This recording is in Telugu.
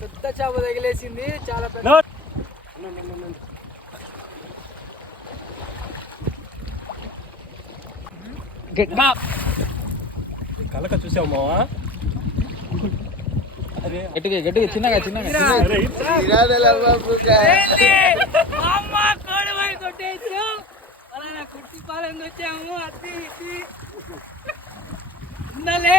పెద్ద చేప తగిలేసింది. చాలా పెద్ద. కలక చూసావు మావా? అరే. గట్టిగా గట్టిగా చిన్నగా చిన్నగా. కుట్టి పాలెందు వచ్చాము అత్తి ఇత్తి. ఉండాలి